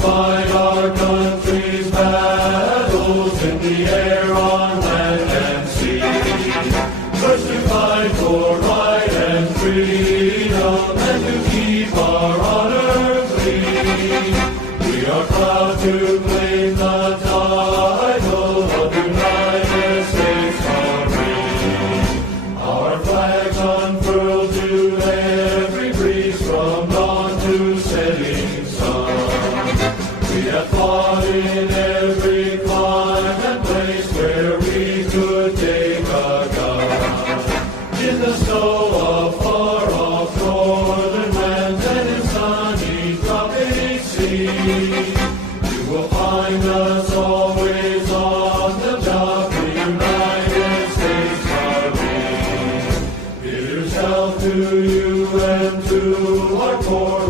fight our country's battles in the air, on land and sea. First to fight for right and freedom, and to keep our honor clean. We are proud to claim the title of United States Marine. Our flags unfurled to every breeze, from dawn to setting sun. We have fought in every clime and place where we could take a gun. In the snow of far-off northern lands and in sunny tropic seas, you will find us always on the job, the United States Marine. Here's health to you and to our poor